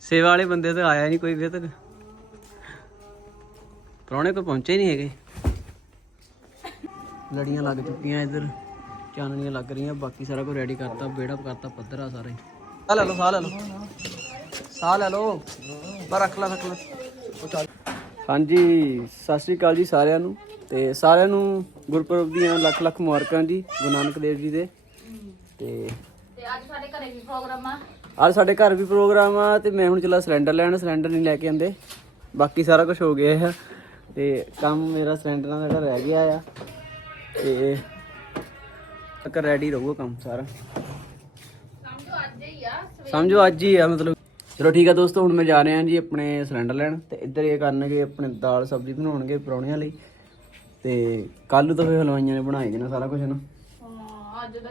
ਸੇਵਾ ਵਾਲੇ ਬੰਦੇ ਤਾਂ ਆਇਆ ਨਹੀਂ ਕੋਈ ਵੀ ਤੱਕ। ਪ੍ਰਾਹੁਣੇ ਕੋਈ ਪਹੁੰਚੇ ਨਹੀਂ ਹੈਗੇ। ਲੜੀਆਂ ਲੱਗ ਚੁੱਕੀਆਂ ਇੱਧਰ, ਚਾਨਣੀਆਂ ਲੱਗ ਰਹੀਆਂ, ਬਾਕੀ ਸਾਰਾ ਕੁਝ ਰੈਡੀ ਕਰਤਾ ਬੇੜਾ ਕਰਤਾ ਪੱਧਰਾ ਸਾਰਾ। ਹੀ ਲੈ ਲਓ, ਸਾਹ ਲੈ ਲਓ। ਸਾਹ ਲੈ ਲਓ। ਬਸ ਰੱਖ ਲੈ ਰੱਖ ਲੈ। ਹਾਂਜੀ, ਸਤਿ ਸ਼੍ਰੀ ਅਕਾਲ ਜੀ ਸਾਰਿਆਂ ਨੂੰ। ਤੇ ਸਾਰਿਆਂ ਨੂੰ ਗੁਰਪੁਰਬ ਦੀਆਂ ਲੱਖ ਲੱਖ ਮੁਬਾਰਕਾਂ ਜੀ, ਗੁਰੂ ਨਾਨਕ ਦੇਵ ਜੀ ਦੇ। ਤੇ ਤੇ ਅੱਜ ਸਾਡੇ ਘਰੇ ਵੀ ਪ੍ਰੋਗਰਾਮ ਆ। ਅੱਜ ਸਾਡੇ ਘਰ ਵੀ ਪ੍ਰੋਗਰਾਮ ਆ ਤੇ ਮੈਂ ਹੁਣ ਚੱਲਾ ਸਿਲੰਡਰ ਲੈਣ ਸਿਲੰਡਰ ਨਹੀਂ ਲੈ ਕੇ ਆਂਦੇ ਬਾਕੀ ਸਾਰਾ ਕੁਝ ਹੋ ਗਿਆ ਹੈ ਤੇ ਕੰਮ ਮੇਰਾ ਸਿਲੰਡਰਾਂ ਦਾ ਜਿਹੜਾ ਰਹਿ ਗਿਆ ਆ ਤੇ ਤੱਕ ਰੈਡੀ ਰਹੂਗਾ ਕੰਮ ਸਾਰਾ। ਸਮਝੋ ਅੱਜ ਹੀ ਆ ਸਮਝੋ ਅੱਜ ਹੀ ਆ ਮਤਲਬ। ਚਲੋ ਠੀਕ ਆ ਦੋਸਤੋ ਹੁਣ ਮੈਂ ਜਾ ਰਿਹਾ ਜੀ ਆਪਣੇ ਸਿਲੰਡਰ ਲੈਣ ਤੇ ਇੱਧਰ ਇਹ ਕਰਨਗੇ ਆਪਣੇ ਦਾਲ ਸਬਜ਼ੀ ਬਣਾਉਣਗੇ ਪਰੌਣਿਆਂ ਲਈ। ਤੇ ਕੱਲ ਨੂੰ ਤਾਂ ਫਿਰ ਹਲਵਾਈਆਂ ਨੇ ਬਣਾਈ ਦੇਣਾ ਸਾਰਾ ਕੁਝ ਨਾ ਅੱਜ ਦਾ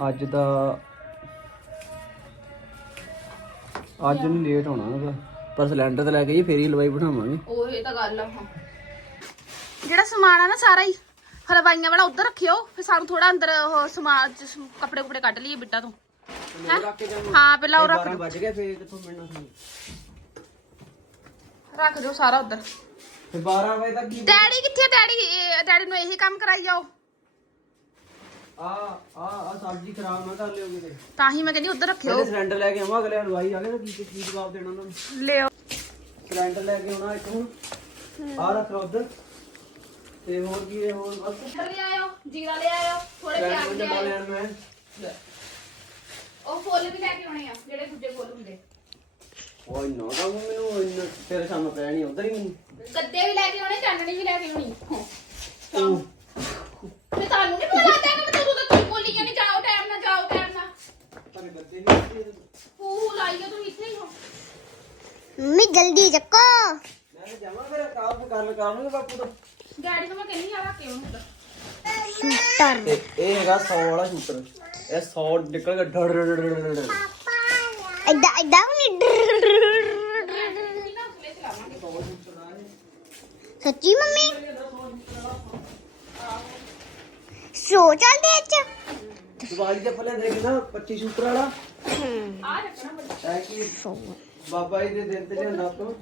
ਆ ਅੱਜ ਦਾ ਅੱਜ ਨੂੰ ਲੇਟ ਹੋਣਾ ਨਾ ਪਰ ਸਿਲੰਡਰ ਤੇ ਲੈ ਕੇ ਜੀ ਫੇਰ ਹੀ ਹਲਵਾਈ ਬਿਠਾਵਾਂਗੇ ਉਹ ਇਹ ਤਾਂ ਗੱਲ ਆ। ਹਾਂ ਜਿਹੜਾ ਸਮਾਨ ਆ ਨਾ ਸਾਰਾ ਹੀ ਹਲਵਾਈਆਂ ਵਾਲਾ ਉੱਧਰ ਰੱਖਿਓ ਫਿਰ ਸਾਨੂੰ ਥੋੜਾ ਅੰਦਰ ਉਹ ਸਮਾਨ ਚ ਕੱਪੜੇ ਕੁਪੜੇ ਕੱਢ ਲਈਏ ਬਿੱਟਾ ਤੋਂ। ਹੈਂ? ਹਾਂ ਪਹਿਲਾਂ ਉਹ ਰੱਖ 12 ਵੱਜ ਗਏ ਫੇਰ ਕਿੱਥੋਂ ਮਿਲਣਾ ਸਾਨੂੰ? ਰੱਖ ਦਿਓ ਸਾਰਾ ਉੱਧਰ। ਫੇਰ 12 ਵਜੇ ਤੱਕ ਡੈਡੀ ਕਿੱਥੇ ਆ? ਡੈਡੀ ਇਹ- ਡੈਡੀ ਨੂੰ ਇਹੀ ਕੰਮ ਕਰਾਈ ਜਾਓ। ਆ ਆ ਆ ਸਬਜ਼ੀ ਖਰਾਬ ਨਾ ਕਰ ਲਿਓ ਕਿਤੇ। ਤਾਂ ਹੀ ਮੈਂ ਕਹਿੰਦੀ ਉੱਧਰ ਰੱਖਿਓ। ਪਹਿਲੇ ਸਿਲੰਡਰ ਲੈ ਕੇ ਆਵਾਂ ਅਗਲੇ ਹਲਵਾਈ ਆ ਗਏ ਤਾਂ ਕੀ ਕੀ ਜਵਾਬ ਦੇਣਾ ਉਹਨਾਂ ਨੂੰ? ਲਿਓ। ਸਿਲੰਡਰ ਲੈ ਕੇ ਆਉਣਾ ਇੱਕ ਹੁਣ ਆ ਰੱਖ ਲਓ ਉੱਧਰ। ਤੇ ਹੋਰ ਕੀ ਹੈ ਹੋਰ ਬਸ? ਇੱਧਰ ਲੈ ਆਇਓ ਜੀਰਾ ਲੈ ਆਇਓ ਥੋੜੇ ਪਿਆਜ਼ ਸਿਲੰਡਰ ਲੈ ਆਇਓ। ਲੈਣ ਮੈਂ ਉਹ ਫੁੱਲ ਵੀ ਲੈ ਕੇ ਆਉਣੇ ਆ ਜਿਹੜੇ ਦੂਜੇ ਫੁੱਲ ਹੁੰਦੇ। ਓਏ ਨਾ ਤਾਂ ਮੈਨੂੰ ਇੰਨਾ ਤੇਰੇ ਸਾਹਮਣੇ ਪਿਆ ਨਹੀਂ ਉਧਰ ਹੀ ਮੈਨੂੰ ਗੱਦੇ ਵੀ ਲੈ ਕੇ ਆਉਣੇ ਚਾਨਣੀ ਵੀ ਲੈ ਕੇ ਆਉਣੀ ਤੇ ਤੁਹਾਨੂੰ ਨਹੀਂ ਪਤਾ ਲੱਗਦਾ ਕਿ ਮੈਂ ਤੂੰ ਤਾਂ ਤੁਸੀਂ ਬੋਲੀ ਜਾਂਦੀ ਜਾਓ ਟਾਈਮ ਨਾਲ ਜਾਓ ਟਾਈਮ ਨਾਲ ਪਰ ਗੱਦੇ ਨਹੀਂ ਹੂ ਲਾਈਓ ਤੂੰ ਇੱਥੇ ਹੀ ਹੋ ਮੰਮੀ ਜਲਦੀ ਚੱਕੋ ਮੈਂ ਤਾਂ ਜਾਵਾਂ ਫਿਰ ਕਾਹ ਗੱਲ ਕਰਾਂਗੇ ਬਾਪੂ ਤੋਂ। ਗਾੜੀ ਤੋਂ ਮੈਂ ਕਹਿੰਦੀ ਆ ਰੱਖ ਕੇ ਉਹਨੂੰ ਉੱਧਰ। ਸ਼ੂਟਰ। ਤੇ ਇਹ ਹੈਗਾ 100 ਵਾਲਾ ਸ਼ੂਟਰ। ਇਹ 100 ਨਿਕਲ ਗਿਆ ਡੜ ਡੜ ਡੜ ਡੜ ਡੜ। ਐਦਾਂ ਐਦਾਂ ਵੀ ਸੱਚੀ ਮੰਮੀ? ਸੋ ਚੱਲਦੇ ਅੱਜ। ਦੀਵਾਲੀ ਦੇ ਫਲੇ ਦੇਖ ਨਾ 25 ਸ਼ੂਟਰ ਵਾਲਾ। ਆ ਰੱਖਣਾ ਬੱਚਾ ਹੈ ਕਿ? ਬਾਬਾ ਜੀ ਦੇ ਦਿਨ ਤੇ ਲਿਆਂਦਾ ਤੋਂ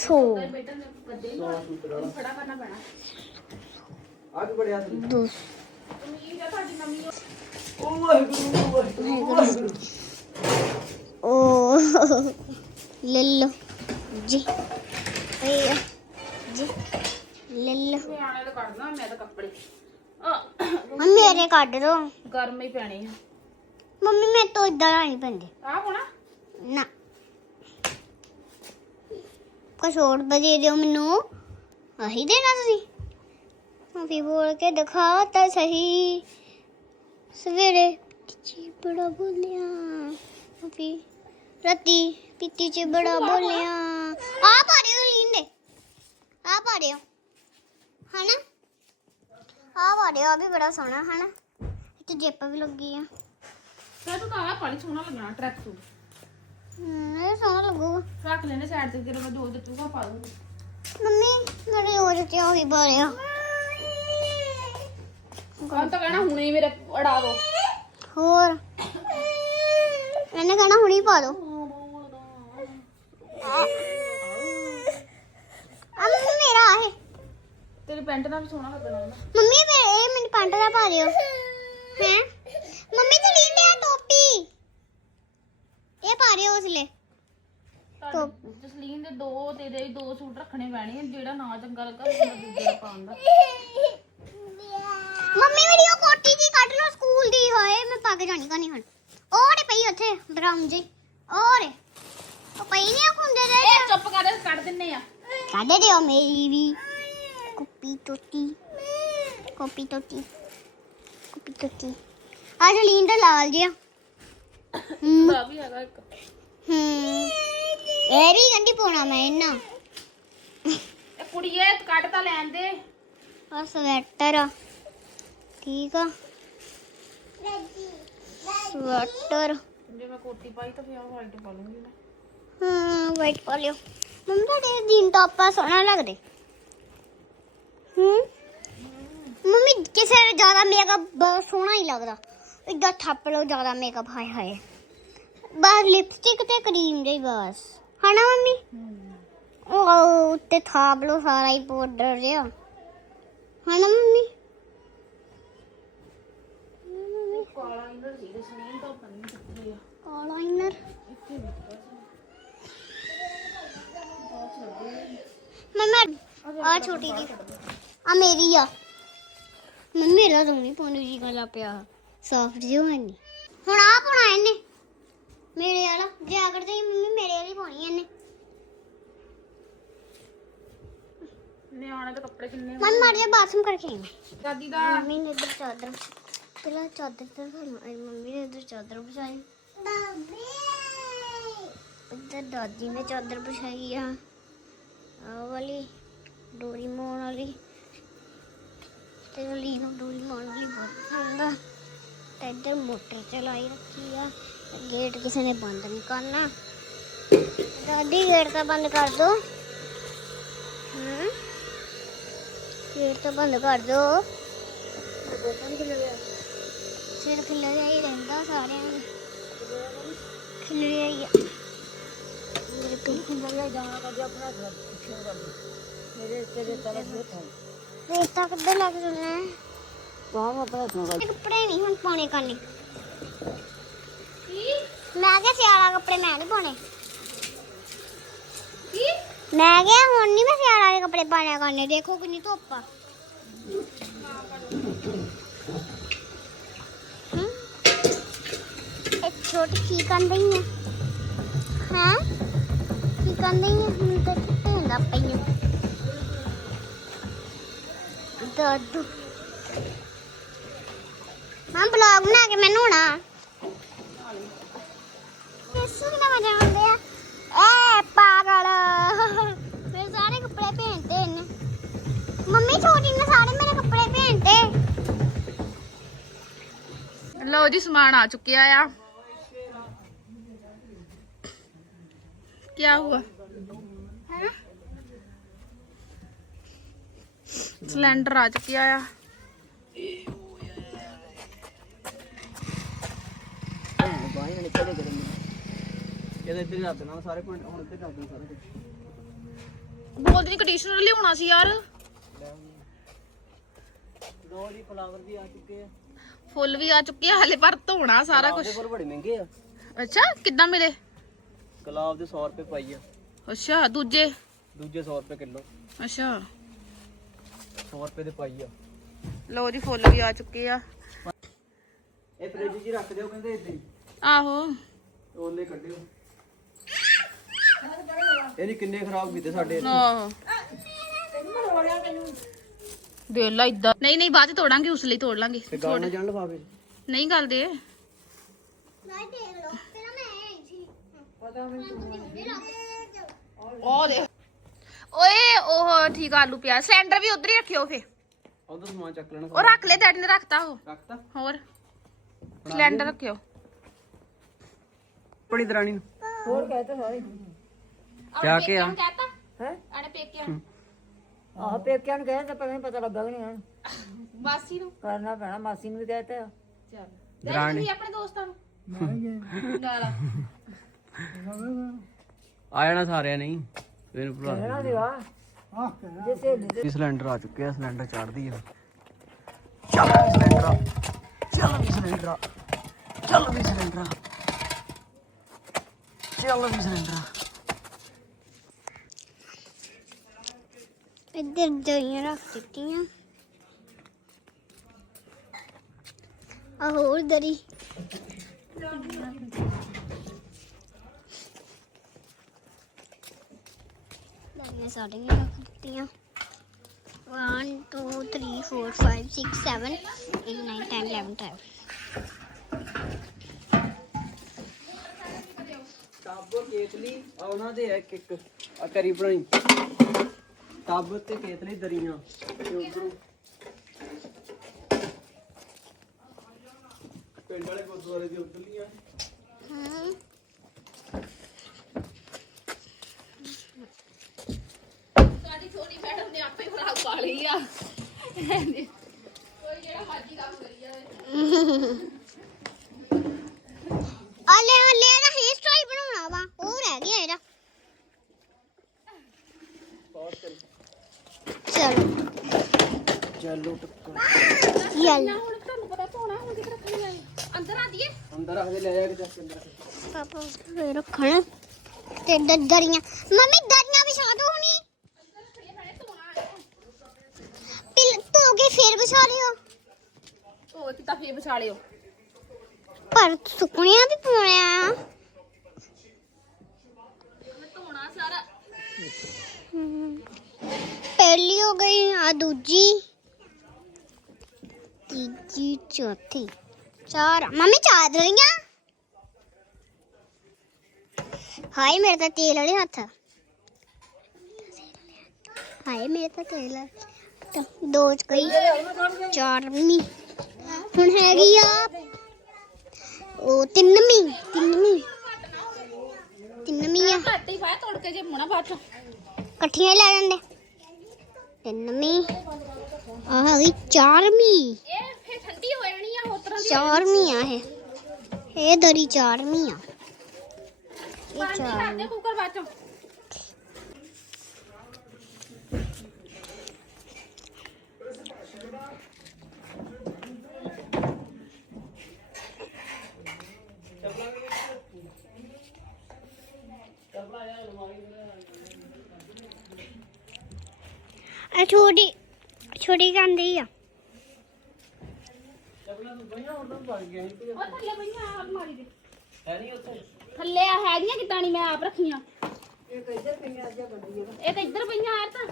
ਸੋ। ਬੇਟਾ ਨੇ ਗੱਦੇ 100 ਸ਼ੂਟਰ ਵਾਲਾ ਖੜਾ ਕਰਨਾ ਪੈਣਾ ਅੱਜ ਬੜਿਆ ਸੀ। ਦੋ ਉਮੀਦ ਆ ਤੁਹਾਡੀ ਮੰਮੀ ਉਹ ਓ ਵਾਹਿਗੁਰੂ ਵਾਹਿਗੁਰੂ ਵਾਹਿਗੁਰੂ ਓ ਲੈ ਲਓ ਜੀ। ਏ ਜੀ। ਲੈ ਲਓ। ਸਿਆਣੇ ਦਾ ਕੱਢਣਾ ਮੈਂ ਤਾਂ ਕੱਪੜੇ ਆ ਮੰਮੀ ਮੇਰੇ ਕੱਢ ਦੋ। ਗਰਮ ਹੀ ਪੈਣੇ ਆ। ਮੰਮੀ ਮੈਂ ਤੋਂ ਇਦਾਂ ਨਹੀਂ ਪੈਂਦੇ। ਆ ਹੋਣਾ? ਨਾ। ਕੁਛ ਹੋਰ ਬਜੇ ਦਿਓ ਮੈਨੂੰ। ਆਹੀ ਦੇਣਾ ਤੁਸੀਂ? ਮਾਫੀ ਬੋਲ ਕੇ ਦਿਖਾ ਤਾਂ ਸਹੀ। ਸਵੇਰੇ ਚੀ ਬੜਾ ਬੋਲਿਆ। ਮਾਫੀ। ਰਾਤੀ ਪਿੱਤੀ ਚ ਬੜਾ ਬੋਲਿਆ। ਆ ਪਾੜਿਓ ਲੀਂਦੇ ਆ ਪਾੜਿਓ ਹਨਾ? ਆ ਪਾੜਿਓ ਆ ਵੀ ਬੜਾ ਸੋਹਣਾ, ਹਨਾ? ਇੱਥੇ ਜੇਪ ਵੀ ਲੱਗੀ ਆ। ਫਿਰ ਤੂੰ ਤਾਂ ਆ ਪਾਲੀ ਸੋਹਣਾ ਲੱਗਣਾ, ਟਰੈਕ ਸੂਟ। ਇਹ ਸੋਹਣਾ ਲੱਗੂਗਾ। ਰੱਖ ਲੈਣੇ ਸਾਈਡ ਤੇ ਜਦੋਂ ਮੈਂ ਦੋ ਦਿੱਤੂਗਾ ਪਾ ਦੂੰਗੀ। ਮੰਮੀ ਮੇਰੇ ਹੋਰ ਤੇ ਬਾਰਿਆ ਕਹਿਣਾ ਹੁਣੇ ਹੀ ਮੇਰੇ ਅੜਾ ਦੋ। ਹੋਰ? ਇਹਨੇ ਕਹਣਾ ਹੁਣੀ ਪਾ ਦੋ। ਮੰਮੀ ਮੇਰਾ ਹੈ ਤੇਰੀ ਪੈਂਟ ਨਾਲ ਵੀ ਸੋਹਣਾ ਲੱਗਣਾ ਮੰਮੀ ਮੇਰੇ ਇਹ ਮੈਨੂੰ ਪੰਟ ਦਾ ਪਾ ਦਿਓ। ਹੈ ਮੰਮੀ ਚਲੀ ਆ ਟੋਪੀ ਇਹ ਪਾ ਦਿਓ ਉਸਲੇ ਤੁਹਾਡੀ ਜਸਲੀਨ ਦੇ ਦੋ ਤੇ ਦੇ ਦੋ ਸੂਟ ਰੱਖਣੇ ਪੈਣੇ ਆ ਜਿਹੜਾ ਨਾ ਚੰਗਾ ਲੱਗਾ ਉਹ ਮੈਂ ਦੂਜੇ ਦਾ ਪਾਉਣ ਦਾ ਮੰਮੀ ਮੇਰੀ ਉਹ ਕੋਟੀ ਜੀ ਕੱਢ ਲਓ ਸਕੂਲ ਦੀ ਹੋਏ ਮੈਂ ਪਾ ਕੇ ਜਾਣੀ ਕਾ ਨਹੀਂ ਹੁਣ। ਉਹ ਰੇ ਪਈ ਉੱਥੇ ਬਰਾਊਨ ਜੀ ਉਹ ਰੇ ਉਹ ਪਈ ਨਹੀਂ ਆ ਖੁੰਦੇ ਦੇ ਇਹ ਚੁੱਪ ਕਰ ਕੱਢ ਦਿੰਨੇ ਆ। ਕੱਢ ਦਿਓ ਮੇਰੀ ਵੀ। ਕੁੱਪੀ ਟੋਟੀ ਕੁੱਪੀ ਟੋਟੀ ਕੁੱਪੀ ਟੋਟੀ ਆ ਜਲੀਨ ਦਾ ਲਾਲ ਜਿਹਾ। ਦਾ ਵੀ ਹੈਗਾ ਇੱਕ। ਗੰਦੀ ਪਾਉਣਾ ਮੈਂ ਇਹਨਾਂ। ਇਹ ਕੁੜੀਏ ਕੱਢ ਤਾਂ ਲੈਣ ਦੇ। ਆ ਸਵੈਟਰ ਆ। ਠੀਕ ਆ। ਸਵੈਟਰ। ਜੇ ਮੈਂ ਕੋਟੀ ਪਾਈ ਤਾਂ ਫਿਰ ਵਾਈਟ ਪਾ ਲੂੰਗੀ ਮੈਂ। ਹਾਂ ਵਾਈਟ ਪਾ ਲਿਓ। ਮੰਮੀ ਤੁਹਾਡੇ ਜੀਨ ਟੌਪ ਆ ਸੋਹਣਾ ਲੱਗਦੇ। ਹੂੰ। ਮੰਮੀ ਕਿਸੇ ਦਾ ਜ਼ਿਆਦਾ ਮੇਕਅਪ ਬਹੁਤ ਸੋਹਣਾ ਹੀ ਲੱਗਦਾ। ਇਦਾਂ ਠੱਪ ਲਓ ਜ਼ਿਆਦਾ ਮੇਕਅਪ ਹਾਏ ਹਾਏ। ਬਸ ਲਿਪਸਟਿਕ ਤੇ ਕਰੀਮ ਦੇ ਬਸ। ਹਨਾ ਮੰਮੀ? ਉਹ ਉੱਤੇ ਥਾਪ ਲੋ ਸਾਰਾ ਹੀ ਪਾਊਡਰ ਜਿਹਾ। ਹਨਾ ਮੰਮੀ? ਕਾਲਾ ਇਨਰ ਮੰਮਾ ਆ। ਛੋਟੀ ਦੀ ਆ ਮੇਰੀ ਆ। ਮੰਮੀ ਮੇਰਾ ਤਾਂ ਨਹੀਂ ਪਾਉਣੀ ਜੀ ਗਲਾ ਪਿਆ। ਸਾਫਟ ਜਿਹਾ ਨਹੀਂ ਹੁਣ ਆ ਪਾਉਣਾ ਇਹਨੇ? ਮੇਰੇ ਵਾਲਾ ਜੇ ਅਗਰ ਤੇ ਮੰਮੀ ਮੇਰੇ ਵਾਲੀ ਪਾਉਣੀ ਇਹਨੇ। ਨਿਆਣੇ ਦੇ ਕੱਪੜੇ ਕਿੰਨੇ ਮੰਮੀ ਮਾਰ ਜਾ ਬਾਥਰੂਮ ਕਰਕੇ ਆਈ ਮੈਂ। ਦਾਦੀ ਦਾ? ਮੰਮੀ ਨੇ ਇੱਧਰ ਚਾਦਰ ਪਹਿਲਾਂ ਚਾਦਰ ਤੇ ਫਿਰ ਮੰਮੀ ਨੇ ਇੱਧਰ ਚਾਦਰ ਵਿਛਾਈ ਇੱਧਰ ਦਾਦੀ ਨੇ ਚਾਦਰ ਵਿਛਾਈ ਆ। ਆਹ ਵਾਲੀ ਡੋਰੀ ਮੋਣ ਵਾਲੀ। ਤੇ ਲਈ ਨੂੰ ਡੋਰੀ ਮੋਣ ਵਾਲੀ ਬਹੁਤ ਪਸੰਦ ਆ। ਤੇ ਇੱਧਰ ਮੋਟਰ ਚਲਾਈ ਰੱਖੀ ਆ। ਗੇਟ ਕਿਸੇ ਨੇ ਬੰਦ ਨਹੀਂ ਕਰਨਾ। ਦਾਦੀ ਗੇਟ ਤਾਂ ਬੰਦ ਕਰ ਦੋ। ਹੂੰ? ਗੇਟ ਤਾਂ ਬੰਦ ਕਰ ਦੋ। ਸਿਰ ਖਿਲਰਿਆ ਹੀ ਰਹਿੰਦਾ ਸਾਰਿਆਂ ਨੂੰ। ਖਿਲਰਿਆ ਹੀ ਆ। ਮੇਰੇ ਕੋਲ। ਖਿਲਰਿਆ ਜਾਣਾ ਕਦੇ ਆਪਣਾ ਪਿੱਛੇ ਕਰ ਮੇਰੇ ਤੇਰੇ ਤਰਫ ਦੇਖੋ ਰੇਤਾ ਕਿੱਧਰ ਲੱਗ ਜਾਣਾ ਹੈ ਬਾਹਰ ਆਪਣਾ ਸੁਣਾ ਕੱਪੜੇ ਨਹੀਂ ਹੁਣ ਪਾਉਣੇ ਕਰਨੇ। ਮੈਂ ਕਿਹਾ ਸਿਆਲਾ ਕੱਪੜੇ ਮੈਂ ਨਹੀਂ ਪਾਉਣੇ। ਮੈਂ ਕਿਹਾ ਹੁਣ ਨਹੀਂ ਮੈਂ ਸਿਆਲਾ ਦੇ ਕੱਪੜੇ ਪਾਉਣੇ ਕਰਨੇ ਦੇਖੋ ਕਿੰਨੀ ਧੁੱਪ ਆ? ਇਹ ਛੋਟੀ ਕੀ ਰਹੀ ਹੈ ਹਾਂ? ਕੀ ਰਹੀ ਹੈ ਹੁਣ ਤਾਂ ਕਿੱਥੇ ਹੁੰਦਾ ਪਈਆਂ ਦਾਦੂ ਮੈਂ ਬਲੌਗ ਬਣਾ ਕੇ ਮੈਨੂੰ ਹੋਣਾ ਕਿਸੂ ਕਿੰਨਾ ਮਜ਼ਾ ਆਉਂਦੇ ਆ? ਏ ਪਾਗਲ। ਮੇਰੇ ਸਾਰੇ ਕੱਪੜੇ ਪਹਿਨਤੇ ਇਹਨੇ ਮੰਮੀ ਛੋਟੀ ਨੇ ਸਾਰੇ ਮੇਰੇ ਕੱਪੜੇ ਪਹਿਨਤੇ ਲਓ ਜੀ ਸਮਾਨ ਆ ਚੁੱਕਿਆ ਆ। ਕੀ ਹੁਆ ਸਿਲੰਡਰ ਆ ਚੁੱਕਿਆ ਆ। ਬਾਹਰ ਨਿਕਲੇ ਕਰੇ ਇਹਦੇ ਇੱਧਰ ਰੱਖ ਦੇਣਾ ਸਾਰੇ ਪੁਆਇੰਟ ਹੁਣ ਇੱਧਰ ਕਰ ਦੇਣਾ ਸਾਰਾ ਕੁਝ ਬੋਲਦੀ ਨਹੀਂ ਕੰਡੀਸ਼ਨਰ ਲਿਆਉਣਾ ਸੀ ਯਾਰ। ਲੋ ਜੀ ਫਲਾਵਰ ਵੀ ਆ ਚੁੱਕੇ ਆ। ਫੁੱਲ ਵੀ ਆ ਚੁੱਕੇ ਆ ਹਲੇ ਪਰ ਧੋਣਾ ਸਾਰਾ ਕੁਝ ਫੁੱਲ ਬੜੇ ਮਹਿੰਗੇ ਆ। ਅੱਛਾ ਕਿੱਦਾਂ ਮਿਲੇ? ਗੁਲਾਬ ਦੇ 100 ਰੁਪਏ ਪਾਈ ਆ। ਅੱਛਾ ਦੂਜੇ? ਦੂਜੇ 100 ਰੁਪਏ ਕਿਲੋ। ਅੱਛਾ। 100 ਰੁਪਏ ਦੇ ਪਾਈ ਆ। ਲਓ ਜੀ ਫੁੱਲ ਵੀ ਆ ਚੁੱਕੇ ਆ। ਇਹ ਫ੍ਰਿਜ 'ਚ ਹੀ ਰੱਖ ਦਿਓ ਕਹਿੰਦੇ ਇੱਦਾਂ ਹੀ। ਆਹੋ। ਉਹਨੇ ਕੱਢਿਓ। ਇਹਨੇ ਕਿੰਨੇ ਖਰਾਬ ਕੀਤੇ ਸਾਡੇ ਇੱਥੇ। ਆਹੋ। ਦੇ ਲਾ ਇਦਾਂ। ਨਹੀਂ ਨਹੀਂ ਬਾਅਦ ਚ ਤੋੜਾਂਗੇ ਉਸ ਲਈ ਤੋੜ ਲਾਂਗੇ। ਤੇ ਗਾਲ ਨਾ ਜਾਣ ਲਫਾਵੇ ਨਹੀਂ ਗੱਲ ਦੇ ਮੈਂ ਦੇਖ ਲਓ ਪਹਿਲਾਂ ਮੈਂ ਆਈ ਸੀ। ਉਹ ਦੇ ਓਏ ਉਹ ਠੀਕ ਆ, ਆਲੂ ਪਿਆ ਸਿਲੰਡਰ ਵੀ ਉਧਰ ਹੀ ਰੱਖਿਓ ਫੇ ਉਹਦਾ ਸਮਾਨ ਚੱਕ ਲੈਣਾ। ਉਹ ਰੱਖ ਲੈ ਡੈਡੀ ਨੇ ਰੱਖਤਾ ਉਹ। ਰੱਖਤਾ? ਹੋਰ। ਸਿਲੰਡਰ ਰੱਖਿਓ। ਬੜੀ ਦਰਾਣੀ ਨੂੰ। ਹੋਰ ਕਹਤੇ ਸਾਰੇ। ਕਿਆ ਕਿਹਾ ਕਹਤਾ? ਹੈ? ਆੜੇ ਪੇਕਿਆਂ ਆਹ ਪੇਕਿਆਂ ਨੂੰ ਕਹੇ ਤਾਂ ਪਤਾ ਨਹੀਂ ਪਤਾ ਲੱਗਾ ਕਿ ਨਹੀਂ ਹੁਣ। ਬਾਸੀ ਨੂੰ? ਕਰਨਾ ਪੈਣਾ ਮਾਸੀ ਨੂੰ ਵੀ ਕਹਤੇ। ਆ ਚੱਲ ਦਰਾਣੀ ਆਪਣੇ ਦੋਸਤਾਂ ਨੂੰ। ਨਾਲ ਆ ਜਾਣਾ ਸਾਰਿਆਂ ਨੇ ਹੀ। ਇਹਨੂੰ ਭੁਲਾ ਕਹਿਣਾ ਸੀਗਾ ਜੇ ਸਹੇਲੀ ਤੇ ਵੀ ਸਿਲੰਡਰ ਆ ਚੁੱਕੇ ਆ ਸਿਲੰਡਰ ਚੜਦੀ ਆ। ਚੱਲ ਵੀ ਸਿਲੰਡਰ ਆ। ਚੱਲ ਵੀ ਸਿਲੰਡਰ ਆ। ਚੱਲ ਵੀ ਸਿਲੰਡਰ ਆ। ਚੱਲ ਵੀ ਸਿਲੰਡਰ ਆ। ਇੱਧਰ ਦਈਆਂ ਰੱਖ ਦਿੱਤੀਆਂ। ਆ ਹੋਰ ਦਰੀ। ਦਰੀਆਂ ਸਾਡੀਆਂ ਰੱਖ ਦਿੱਤੀਆਂ। 1 2 3 4 5 6 7 8 9 10 11 12 ਟੱਬ ਕੇਤਲੀ ਆ, ਉਹਨਾਂ ਇੱਕ ਇੱਕ ਆ ਕਰੀ ਬਣਾਈ। ਟੱਬ ਤੇ ਕੇਤਲੀ ਦਰੀਆਂ। ਤੇ ਉਧਰੋਂ ਪਿੰਡ ਵਾਲੇ ਗੁਰਦੁਆਰੇ ਦੀ ਉਧਰਲੀਆਂ। ਹਾਂ ਸਾਡੀ ਛੋਟੀ ਮੈਡਮ ਨੇ ਆਪੇ ਬਣਾ ਪਾ ਲਈ ਆ। ਕੋਈ ਜਿਹੜਾ ਮਰਜ਼ੀ ਕੰਮ ਕਰੀ ਜਾਵੇ। ਅਲੇ ਅਲੇ ਨਹੀਂ ਚਲੋ ਟੱਕਰ ਯੈਲ ਨਾ ਹੁਣ ਤੁਹਾਨੂੰ ਪਤਾ ਧੋਣਾ ਹੁਣ ਕਿੱਥੇ ਰੱਖਣੀ ਆ ਇਹ? ਅੰਦਰ ਆ ਦੀਏ ਅੰਦਰ ਰੱਖ ਦੇ ਲੈ ਜਾ ਕੇ ਚੱਕ ਕੇ ਅੰਦਰ ਰੱਖ ਦੇ। ਪਾਪਾ ਫੇਰ ਰੱਖਣ ਤੇ ਦ- ਦਰੀਆਂ ਮੰਮੀ ਦਰੀਆਂ ਵਿਛਾ ਦੋ ਹੁਣੀ ਪਿਲ ਧੋ ਕੇ ਫੇਰ ਵਿਛਾ ਲਿਓ ਧੋ ਕਿਤਾ ਫੇਰ ਵਿਛਾ ਲਿਓ ਪਰ ਸੁੱਕਣੀਆਂ ਵੀ ਪਾਉਣਿਆ ਆ ਮੈਂ ਧੋਣਾ ਸਾਰਾ ਪਹਿਲੀ ਹੋ ਗਈ ਆ ਦੂਜੀ ਤੀਜੀ ਚੌਥੀ। ਚਾਰ। ਮੰਮੀ, ਚਾਰ ਦਰੀਆਂ ਹਾਏ, ਮੇਰੇ ਤਾਂ ਤੇਲ ਵਾਲੇ ਹੱਥ। ਹਾਏ, ਮੇਰੇ ਤਾਂ ਤੇਲ ਤਾਂ ਦੋ ਚ ਗਈ ਚਾਰਵੀਂ ਹੁਣ ਹੈਗੀ ਆ ਉਹ ਤਿੰਨਵੀਂ ਤਿੰਨਵੀਂ। ਤਿੰਨਵੀਂ ਆ। ਘੱਟ ਹੀ ਪਾਇਆ ਤੋੜ ਕੇ ਜੇ ਮੁਣਾ ਬਾਅਦ ਚੋਂ ਇਕੱਠੀਆਂ ਲੈ ਜਾਂਦੇ। ਤਿੰਨਵੀਂ। ਆ ਹੈਗੀ ਚਾਰਵੀਂ ਇਹ ਫੇਰ ਠੰਡੀ ਹੋ ਜਾਣੀ ਆ ਹੋਰ ਤਰ੍ਹਾਂ ਦੀ ਚਾਰਵੀਂ ਆ ਇਹ ਇਹ ਦਰੀ ਚਾਰਵੀਂ ਆ ਇਹ ਪਾਣੀ ਚਾਰ ਕਰਦੇ ਕੁੱਕਰ ਬਾਅਦ ਚੋਂ ਆ ਛੋਟੀ ਛੋਟੀ ਗੰਦੀ ਆ ਉਹ ਥੱਲੇ ਪਈਆਂ ਆ ਅਲਮਾਰੀ ਦੇ ਹੈ ਨਹੀਂ ਉੱਥੇ ਥੱਲੇ ਆ ਹੈਗੀਆਂ ਕਿਦਾਂ ਨਹੀਂ ਮੈਂ ਆਪ ਰੱਖੀਆਂ ਇਹ ਤਾਂ ਇੱਧਰ ਪਈਆਂ ਇਹ ਤਾਂ ਇੱਧਰ ਪਈਆਂ ਯਾਰ ਤਾਂ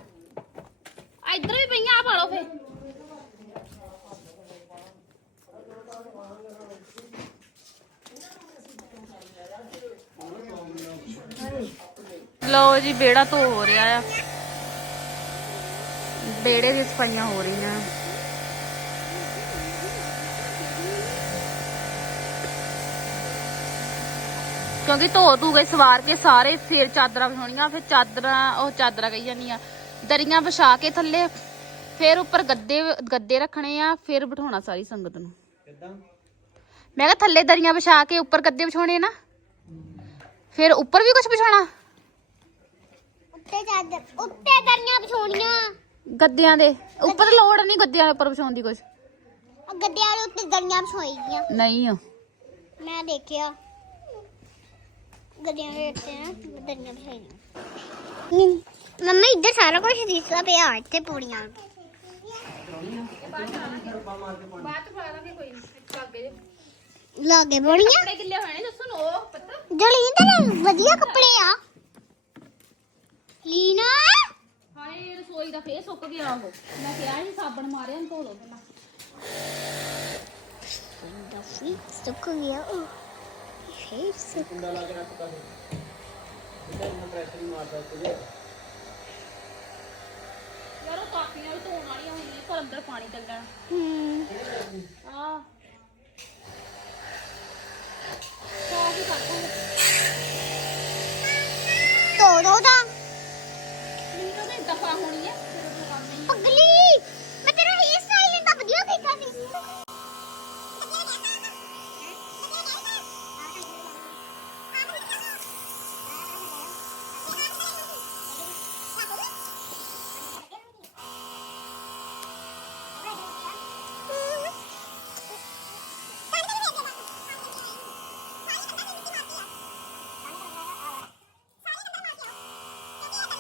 ਆ ਇੱਧਰ ਵੀ ਪਈਆਂ ਆ ਪਾ ਲਓ ਫੇ ਲਓ ਜੀ ਬੇੜਾ ਧੋ ਹੋ ਰਿਹਾ ਆ ਬੇੜੇ ਦੀ ਸਫਾਈਆਂ ਹੋ ਰਹੀਆਂ। ਕਿਉਂਕਿ ਧੋ ਧੂ ਕੇ ਸਵਾਰ ਕੇ ਸਾਰੇ ਫੇਰ ਚਾਦਰਾਂ ਵਿਛਾਉਣੀਆਂ ਫਿਰ ਚਾਦਰਾਂ ਉਹ ਚਾਦਰਾਂ ਕਹੀ ਜਾਂਦੀਆਂ। ਦਰੀਆਂ ਵਿਛਾ ਕੇ ਥੱਲੇ ਫਿਰ ਉੱਪਰ ਗੱਦੇ ਗੱਦੇ ਰੱਖਣੇ ਆ ਫਿਰ ਬਿਠਾਉਣਾ ਸਾਰੀ ਸੰਗਤ ਨੂੰ। ਕਿੱਦਾਂ? ਮੈਂ ਕਿਹਾ ਥੱਲੇ ਦਰੀਆਂ ਵਿਛਾ ਕੇ ਉੱਪਰ ਗੱਦੇ ਵਿਛਾਉਣੇ ਨਾ। ਫਿਰ ਉੱਪਰ ਵੀ ਕੁਝ ਵਿਛਾਉਣਾ? ਉੱਤੇ ਚਾਦਰ ਉੱਤੇ ਦਰੀਆਂ ਵਿਛਾਉਣੀਆਂ। ਗੱਦਿਆਂ ਦੇ। ਉੱਪਰ ਲੋੜ ਨਹੀਂ ਗੱਦਿਆਂ ਦੇ ਉੱਪਰ ਵਿਛਾਉਣ ਦੀ ਕੁਝ ਗੱਦਿਆਂ ਦੇ ਉੱਤੇ ਦਰੀਆਂ ਵਿਛਾਈਆਂ। ਨਹੀਂ ਮੈਂ ਦੇਖਿਆ। ਗੱਦਿਆਂ ਦੇ ਉੱਤੇ ਨਾ ਦਰੀਆਂ ਵਿਛਾਈਆਂ। ਮੰਮਾ ਇੱਧਰ ਸਾਰਾ ਕੁਝ ਦਿਸਦਾ ਪਿਆ ਇੱਥੇ ਪੂੜੀਆਂ। ਲਾਂਗੇ ਕੋਈ ਨਹੀਂ ਲਾਗੇ ਪੂੜੀਆਂ? ਕੱਪੜੇ ਹੋਏ ਨੇ ਦੱਸੋ ਨੋ ਪਤਾ? ਜਲੀ ਤਾਂ ਵਧੀਆ ਕੱਪੜੇ ਆ। ਲੀਨਾ! ਹਾਏ ਰਸੋਈ ਦਾ ਫੇਰ ਸੁੱਕ ਗਿਆ ਉਹ। ਮੈਂ ਕਿਹਾ ਸੀ ਸਾਬਣ ਮਾਰਿਆ ਨੂੰ ਧੋ ਲਓ ਪਹਿਲਾਂ। ਦਫੀ ਸੁੱਕ ਗਿਆ ਉਹ। ਫੇਰ ਸੁੱਕ ਕੁੰਡਾ ਲਾ ਕੇ ਰੱਖਤਾ ਸੀ। ਇਹਦਾ ਇੰਨਾ ਪ੍ਰੈਸ਼ਰ ਨਹੀਂ ਮਾਰਦਾ ਤੇ ਯਾਰ ਉਹ ਕਾਪੀਆਂ ਵੀ ਧੋਣ ਵਾਲੀਆਂ ਹੋਈਆਂ ਪਰ ਅੰਦਰ ਪਾਣੀ ਚੱਲਣਾ ਹੂੰ। ਆ ਸਾਫ਼ ਹੀ ਕਰ ਦੂੰਗੇ। ਧੋ ਦੋ ਤਾਂ ਨਹੀਂ ਤਾਂ ਉਹਦੇ ਦਫਾ ਹੋਣੀ ਹੈ ਫਿਰ ਉਹ ਕੰਮ ਨਹੀਂ ਪਗਲੀ ਮੈਂ ਤੇਰਾ ਹੇਅਰ ਸਟਾਈਲ ਇੰਨਾ ਵਧੀਆ ਕੀਤਾ ਸੀ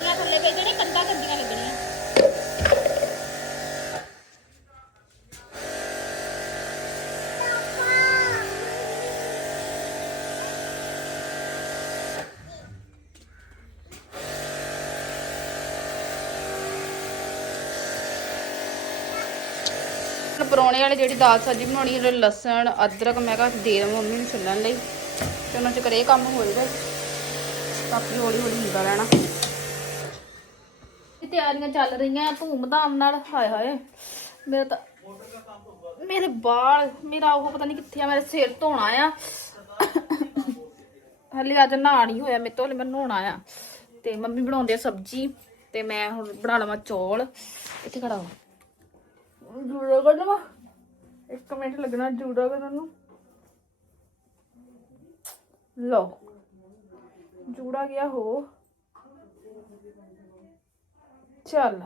ਮੈਂ ਥੱਲੇ ਪੇ ਜਿਹੜੇ ਕੰਦਾ ਕੰਦੀਆਂ ਲੱਗਣੀਆਂ ਪਰੌਣੇ ਵਾਲੇ ਜਿਹੜੀ ਦਾਲ ਸਬਜ਼ੀ ਬਣਾਉਣੀ ਹੈ ਲਸਣ, ਅਦਰਕ, ਮੈਂ ਕਿਹਾ ਦੇ ਦੇਵਾਂ ਮੰਮੀ ਨੂੰ ਛਿੱਲਣ ਲਈ। ਤੇ ਉਹਨਾਂ ਚ ਕਰੇ ਕੰਮ ਹੋਏਗਾ ਬਾਕੀ ਹੌਲੀ ਹੌਲੀ ਹੁੰਦਾ ਰਹਿਣਾ। ਤਿਆਰੀਆਂ ਚੱਲ ਰਹੀਆਂ ਧੂਮ ਧਾਮ ਨਾਲ। ਹਾਏ ਹਾਏ। ਮੇਰਾ ਤਾਂ ਮੇਰੇ ਬਾਲ ਮੇਰਾ ਉਹ ਪਤਾ ਨਹੀਂ ਕਿੱਥੇ ਆ, ਮੇਰੇ ਸਿਰ ਧੋਣਾ ਆ। ਹਲੇ ਅੱਜ ਨਹਾ ਨਹੀਂ ਹੋਇਆ, ਮੇਰੇ ਤੋਂ ਹਲੇ ਮੈਂ ਨਹਾਉਣਾ ਆ। ਤੇ ਮੰਮੀ ਬਣਾਉਂਦੇ ਆ ਸਬਜ਼ੀ, ਤੇ ਮੈਂ ਹੁਣ ਬਣਾ ਲਵਾਂ ਚੌਲ। ਇੱਥੇ ਖੜਾ ਹੋ। ਜੂੜਾ ਕਰਨ ਵਾ ਇੱਕ ਮਿੰਟ ਲੱਗਣਾ ਜੂੜਾ ਕਰਨ ਨੂੰ। ਲਓ। ਜੂੜਾ ਗਿਆ ਹੋ। ਚੱਲ।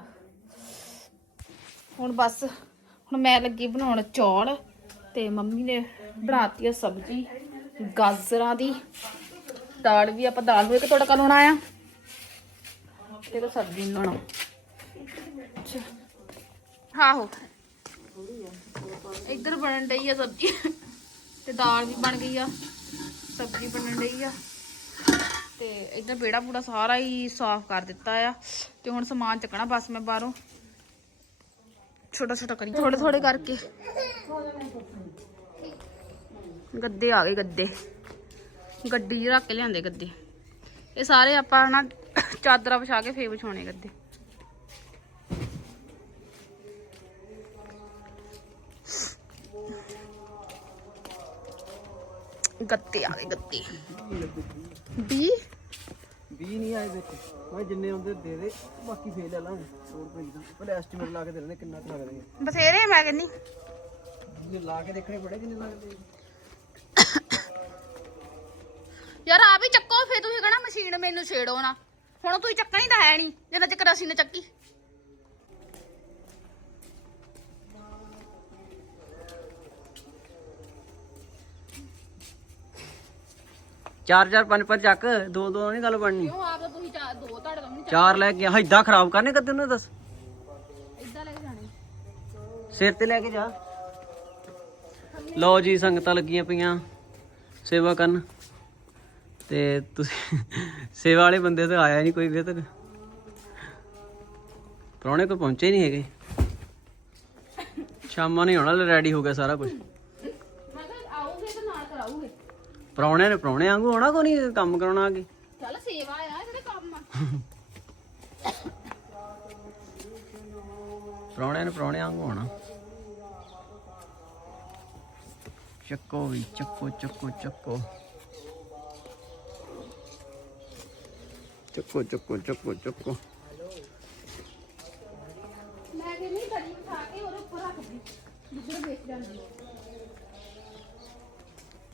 ਹੁਣ ਬਸ, ਹੁਣ ਮੈਂ ਲੱਗੀ ਬਣਾਉਣ ਚੌਲ ਤੇ ਮੰਮੀ ਨੇ ਬਣਾਤੀ ਆ ਸਬਜ਼ੀ, ਗਾਜਰਾਂ ਦੀ। ਦਾਲ ਵੀ ਆਪਾਂ ਦਾਲ ਹੋਏ ਕਿ ਤੜਕਾ ਲਾਉਣਾ ਆ। ਤੇ ਸਬਜ਼ੀ ਨੂੰ ਲਾਉਣਾ। ਅੱਛਾ ਆਹੋ ਇੱਧਰ ਬਣਨ ਡਈ ਆ ਸਬਜ਼ੀ। ਤੇ ਦਾਲ ਵੀ ਬਣ ਗਈ ਆ, ਸਬਜ਼ੀ ਬਣਨ ਡਈ ਆ। ਤੇ ਇੱਧਰ ਬੇੜਾ ਪੂੜਾ ਸਾਰਾ ਹੀ ਸਾਫ਼ ਕਰ ਦਿੱਤਾ ਆ। ਤੇ ਹੁਣ ਸਮਾਨ ਚੱਕਣਾ ਬਸ ਮੈਂ ਬਾਹਰੋਂ। ਛੋਟਾ ਛੋਟਾ ਕਰੀ। ਥੋੜੇ ਥੋੜੇ ਕਰਕੇ। ਗੱਦੇ ਆ ਗਏ ਗੱਦੇ। ਗੱਡੀ 'ਚ ਰੱਖ ਕੇ ਲਿਆਂਦੇ ਗੱਦੇ। ਇਹ ਸਾਰੇ ਆਪਾਂ ਨਾ ਚਾਦਰਾਂ ਵਿਛਾ ਕੇ ਫੇਰ ਵਿਛਾਉਣੇ ਗੱਦੇ। ਗੱਤੇ ਆ ਗਏ ਗੱਤੇ। ਵੀ 20 ਨਹੀਂ ਆਏ ਵਿੱਚ ਮੈਂ ਜਿੰਨੇ ਹੁੰਦੇ ਦੇ ਦੇ ਬਾਕੀ ਫੇਰ ਲੈ ਲਾਂਗੇ। ਹੋਰ ਕੋਈ ਨਹੀਂ ਪਹਿਲੇ ਐਸਟੀਮੇਟ ਲਾ ਕੇ ਦੇ ਲੈਣੇ ਕਿੰਨਾ ਕੁ ਲੱਗਦਾ ਬਥੇਰੇ ਮੈਂ ਕਹਿੰਦੀ। ਜੇ ਲਾ ਕੇ ਦੇਖਣੇ ਬੜੇ ਕਿੰਨੇ ਲੱਗਦੇ ਯਾਰ ਆ ਵੀ ਚੱਕੋ ਫੇਰ ਤੁਸੀਂ ਕਹਣਾ ਮਸ਼ੀਨ ਮੈਨੂੰ ਛੇੜੋ ਨਾ। ਹੁਣ ਤੁਸੀਂ ਚੱਕਣੀ ਤਾਂ ਹੈ ਨਹੀਂ ਜਿੰਨਾ ਚੱਕਰ ਅਸੀਂ ਨੇ ਚੱਕੀ। ਚਾਰ ਚਾਰ ਪੰਜ ਪੰਜ ਚੱਕ ਦੋ ਦੋ ਨਹੀਂ ਗੱਲ ਬਣਨੀ। ਕਿਉਂ ਆਪ ਤਾਂ ਤੁਸੀਂ ਚਾਰ ਦੋ ਤੁਹਾਡੇ ਤੋਂ ਨਹੀਂ ਚਾਰ ਲੈ ਕੇ ਏਦਾਂ ਖਰਾਬ ਕਰਨੇ ਕਦੇ ਉਹਨੇ ਦੱਸ? ਇਦਾਂ ਲੈ ਕੇ ਜਾਣੇ। ਸਿਰ ਤੇ ਲੈ ਕੇ ਜਾ। ਲਓ ਜੀ ਸੰਗਤਾਂ ਲੱਗੀਆਂ ਪਈਆਂ ਸੇਵਾ ਕਰਨ। ਤੇ ਤੁਸੀਂ ਸੇਵਾ ਵਾਲੇ ਬੰਦੇ ਤਾਂ ਆਇਆ ਨਹੀਂ ਕੋਈ ਵੀ ਤੱਕ। ਪ੍ਰਾਹੁਣੇ ਕੋਈ ਪਹੁੰਚੇ ਨਹੀਂ ਹੈਗੇ। ਸ਼ਾਮਾਂ ਨੂੰ ਆਉਣਾ ਰੈਡੀ ਹੋ ਗਿਆ ਸਾਰਾ ਕੁਝ ਮੈਂ ਕਿਹਾ ਆਉਗੇ ਤਾਂ ਨਾਲ ਕਰਾਉਗੇ ਪ੍ਰਾਹੁਣਿਆਂ ਨੇ ਪ੍ਰਾਹੁਣੇ ਵਾਂਗੂ ਆਉਣਾ ਕੋਈ ਨਹੀਂ ਕੰਮ ਕਰਾਉਣਾ ਆ ਕੇ? ਚੱਲ ਸੇਵਾ ਆ ਜਿਹੜੇ ਕੰਮ ਆ। ਪ੍ਰਾਹੁਣਿਆਂ ਨੇ ਪ੍ਰਾਹੁਣੇ ਵਾਂਗੂ ਆਉਣਾ। ਚੱਕੋ ਵੀ ਚੱਕੋ ਚੱਕੋ ਚੱਕੋ। ਚੱਕੋ ਚੱਕੋ ਚੱਕੋ ਚੱਕੋ। ਮੈਂ ਕਹਿੰਦੀ ਕੜੀ ਖਾ ਕੇ ਉਹਦੇ ਉੱਪਰ ਰੱਖ ਦੀ ਜਿੱਧਰ ਵੇਚ ਜਾਂਦੀ।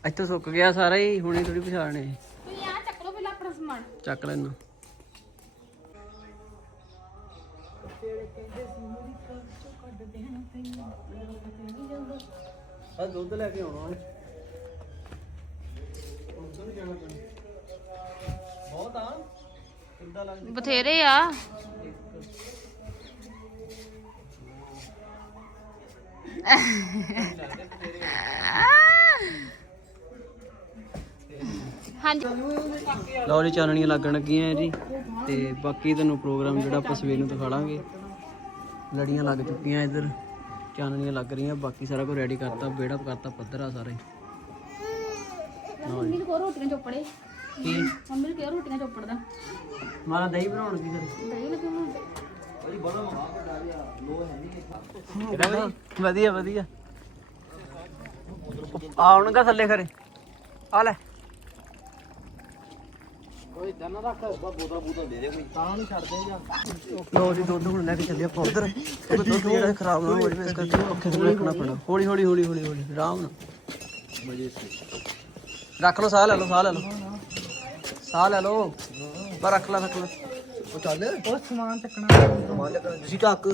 ਇੱਥੇ ਸੁੱਕ ਗਿਆ ਸਾਰਾ ਹੀ ਹੁਣੇ ਥੋੜੀ ਪਛਾਣੇ। ਤੁਸੀਂ ਆ ਚੱਕ ਲਓ ਪਹਿਲਾਂ ਆਪਣਾ ਸਮਾਨ। ਚੱਕ ਲੈਣਾ। ਆ ਦੁੱਧ ਲੈ ਕੇ ਆਉਣਾ। ਬਹੁਤ ਆ। ਕਿੰਦਾ ਬਥੇਰੇ ਆ। ਹਾਂਜੀ। ਲਓ ਜੀ ਚਾਨਣੀਆਂ ਲੱਗਣ ਲੱਗੀਆਂ ਜੀ ਤੇ ਬਾਕੀ ਤੁਹਾਨੂੰ ਪ੍ਰੋਗਰਾਮ ਜਿਹੜਾ ਆਪਾਂ ਸਵੇਰ ਨੂੰ ਦਿਖਾਵਾਂਗੇ ਲੜੀਆਂ ਲੱਗ ਚੁੱਕੀਆਂ ਇੱਧਰ ਚਾਨਣੀਆਂ ਲੱਗ ਰਹੀਆਂ ਬਾਕੀ ਸਾਰਾ ਕੁਝ ਰੈਡੀ ਕਰਤਾ ਬੇੜਾ ਕਰਤਾ ਪੱਧਰਾ ਸਾਰਾ। ਹੀ ਮੰਮੀ ਨੂੰ ਕੋ ਰੋਟੀਆਂ ਚੋਪੜੇ। ਕੀ? ਮੰਮੀ ਨੂੰ ਕਿਹਾ ਰੋਟੀਆਂ ਚੋਪੜ ਦਾ। ਮਾਰਾ ਦਹੀਂ ਬਣਾਉਣ ਕੀ ਕਰੇ? ਦਹੀਂ ਲੱਗੇ ਹੁਣ ਵਧੀਆ ਵਧੀਆ। ਆਉਣਗਾ ਥੱਲੇ ਖਰੇ। ਆ ਲੈ। ਕੋਈ ਦਨ ਰੱਖ ਬੋਦਾ ਬੋਦਾ ਦੇ ਦੇ ਕੋਈ। ਤਾਂ ਨਹੀਂ ਛੱਡਦੇ ਜਾ। ਲੋ ਜੀ ਦੁੱਧ ਹੁਣ ਲੈ ਕੇ ਚੱਲੇ ਆਪਾਂ ਉਧਰ। ਦੁੱਧ ਜਿਹੜਾ ਖਰਾਬ ਨਾ ਹੋ ਜਾਵੇ ਇਸ ਕਰਕੇ ਔਖੇ ਤੋਂ ਰੱਖਣਾ ਪੈਣਾ। ਹੌਲੀ ਹੌਲੀ ਹੌਲੀ ਹੌਲੀ ਹੌਲੀ ਆਰਾਮ ਨਾਲ। ਮਜੇ ਰੱਖ ਲਓ ਸਾਹ ਲੈ ਲਓ ਸਾਹ ਲੈ ਲਓ। ਸਾਹ ਲੈ ਲਓ। ਬਸ ਰੱਖ ਲੈ ਰੱਖ ਲੈ। ਉਹ ਚੱਲ। ਉਹ ਸਮਾਨ ਚੱਕਣਾ। ਸਮਾਨ ਚੱਕਣਾ ਤੁਸੀਂ ਚੱਕ